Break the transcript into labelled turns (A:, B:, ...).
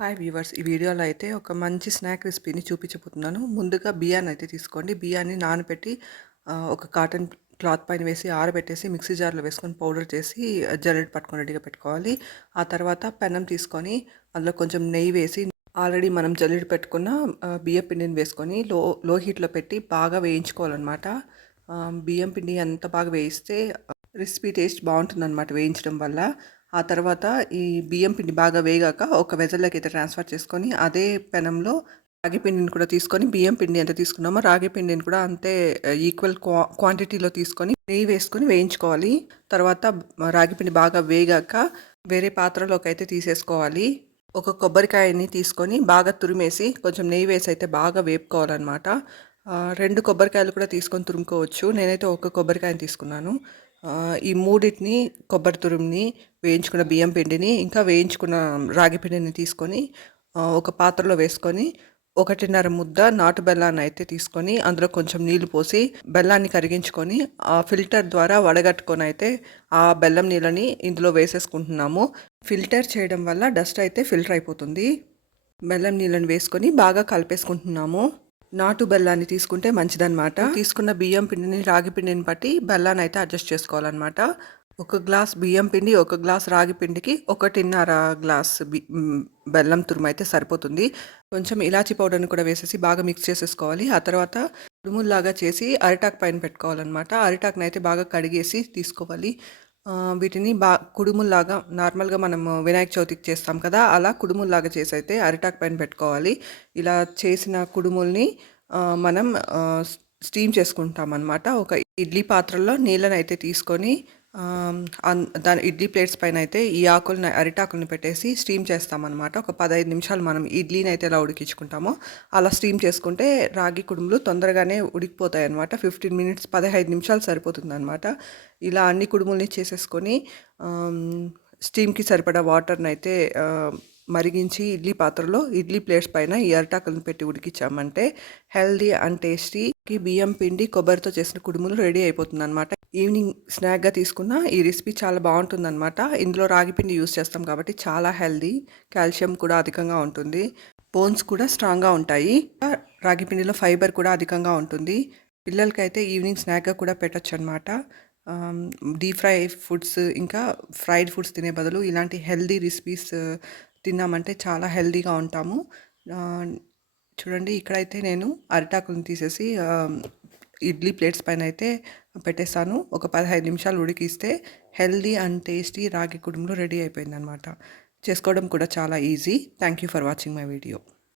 A: Hi viewers ఈ వీడియోలో అయితే ఒక మంచి స్నాక్ రెసిపీని చూపించబోతున్నాను. ముందుగా బియ్యాన్ని అయితే తీసుకోండి. బియ్యాన్ని నానబెట్టి ఒక కాటన్ క్లాత్ పైన వేసి ఆరబెట్టేసి మిక్సీ జార్లో వేసుకొని పౌడర్ చేసి జల్లెడ పట్టుకొని రెడీగా పెట్టుకోవాలి. ఆ తర్వాత పెనం తీసుకొని అందులో కొంచెం నెయ్యి వేసి ఆల్రెడీ మనం జల్లెడ పెట్టుకున్న బియ్యం పిండిని వేసుకొని లో లో హీట్లో పెట్టి బాగా వేయించుకోవాలన్నమాట. బియ్యం పిండి ఎంత బాగా వేయిస్తే రెసిపీ టేస్ట్ బాగుంటుందన్నమాట వేయించడం వల్ల. ఆ తర్వాత ఈ బియ్యం పిండి బాగా వేగాక ఒక వెజల్లోకి అయితే ట్రాన్స్ఫర్ చేసుకొని అదే పెనంలో రాగి పిండిని కూడా తీసుకొని బియ్యం పిండి ఎంత తీసుకున్నామో రాగి పిండిని కూడా అంతే ఈక్వల్ క్వా క్వాంటిటీలో తీసుకొని నెయ్యి వేసుకొని వేయించుకోవాలి. తర్వాత రాగి పిండి బాగా వేగాక వేరే పాత్రలోకి అయితే తీసేసుకోవాలి. ఒక కొబ్బరికాయని తీసుకొని బాగా తురిమేసి కొంచెం నెయ్యి వేసి అయితే బాగా వేపుకోవాలన్నమాట. రెండు కొబ్బరికాయలు కూడా తీసుకొని తురుముకోవచ్చు. నేనైతే ఒక కొబ్బరికాయని తీసుకున్నాను. ఈ మూడింటిని కొబ్బరి తురుముని వేయించుకున్న బియ్యం పిండిని ఇంకా వేయించుకున్న రాగి పిండిని తీసుకొని ఒక పాత్రలో వేసుకొని ఒకటిన్నర ముద్ద నాటు బెల్లాన్ని అయితే తీసుకొని అందులో కొంచెం నీళ్ళు పోసి బెల్లాన్ని కరిగించుకొని ఆ ఫిల్టర్ ద్వారా వడగట్టుకొని అయితే ఆ బెల్లం నీళ్ళని ఇందులో వేసేసుకుంటున్నాము. ఫిల్టర్ చేయడం వల్ల డస్ట్ అయితే ఫిల్టర్ అయిపోతుంది. బెల్లం నీళ్ళని వేసుకొని బాగా కలిపేసుకుంటున్నాము. నాటు బెల్లాన్ని తీసుకుంటే మంచిదన్నమాట. తీసుకున్న బియ్యం పిండిని రాగి పిండిని బట్టి బెల్లాన్ని అయితే అడ్జస్ట్ చేసుకోవాలన్నమాట. ఒక గ్లాస్ బియ్యం పిండి ఒక గ్లాస్ రాగి పిండికి ఒకటిన్నర గ్లాస్ బెల్లం తురుము అయితే సరిపోతుంది. కొంచెం ఇలాచీ పౌడర్ని కూడా వేసేసి బాగా మిక్స్ చేసేసుకోవాలి. ఆ తర్వాత కుడుముల్లాగా చేసి అరిటాక్ పైన పెట్టుకోవాలన్నమాట. అరిటాక్ని అయితే బాగా కడిగేసి తీసుకోవాలి. వీటిని బా కుడుముల్లాగా నార్మల్గా మనం వినాయక చవితికి చేస్తాం కదా అలా కుడుముల్లాగా చేసి అయితే అరిటాక్ పైన పెట్టుకోవాలి. ఇలా చేసిన కుడుముల్ని మనం స్టీమ్ చేసుకుంటాం అనమాట ఒక ఇడ్లీ పాత్రలో నీళ్ళని అయితే తీసుకొని దాని ఇడ్లీ ప్లేట్స్ పైన అయితే ఈ ఆకులని అరిటాకుల్ని పెట్టేసి స్టీమ్ చేస్తామన్నమాట. ఒక పదహైదు నిమిషాలు మనం ఇడ్లీని అయితే ఎలా ఉడికించుకుంటామో అలా స్టీమ్ చేసుకుంటే రాగి కుడుములు తొందరగానే ఉడికిపోతాయి అనమాట ఫిఫ్టీన్ మినిట్స్ పదహైదు నిమిషాలు సరిపోతుంది అనమాట ఇలా అన్ని కుడుముల్ని చేసేసుకొని స్టీమ్కి సరిపడా వాటర్ని అయితే మరిగించి ఇడ్లీ పాత్రలో ఇడ్లీ ప్లేట్స్ పైన ఈ అరిటాకులను పెట్టి ఉడికించామంటే హెల్దీ అండ్ టేస్టీ బియ్యం పిండి కొబ్బరితో చేసిన కుడుములు రెడీ అయిపోతుంది అనమాట ఈవినింగ్ స్నాక్గా తీసుకున్న ఈ రెసిపీ చాలా బాగుంటుంది అనమాట ఇందులో రాగిపిండి యూస్ చేస్తాం కాబట్టి చాలా హెల్దీ కాల్షియం కూడా అధికంగా ఉంటుంది. బోన్స్ కూడా స్ట్రాంగ్గా ఉంటాయి. రాగి పిండిలో ఫైబర్ కూడా అధికంగా ఉంటుంది. పిల్లలకైతే ఈవినింగ్ స్నాక్గా కూడా పెట్టచ్చు అనమాట డీప్ ఫ్రై ఫుడ్స్ ఇంకా ఫ్రైడ్ ఫుడ్స్ తినే బదులు ఇలాంటి హెల్దీ రెసిపీస్ తిన్నామంటే చాలా హెల్దీగా ఉంటాము. చూడండి ఇక్కడైతే నేను అరిటాకులను తీసేసి ఇడ్లీ ప్లేట్స్ పైన అయితే పెట్టేస్తాను. ఒక పదహైదు నిమిషాలు ఉడికిస్తే హెల్దీ అండ్ టేస్టీ రాగి కుటుంబంలో రెడీ అయిపోయిందనమాట చేసుకోవడం కూడా చాలా easy. Thank you for watching my video.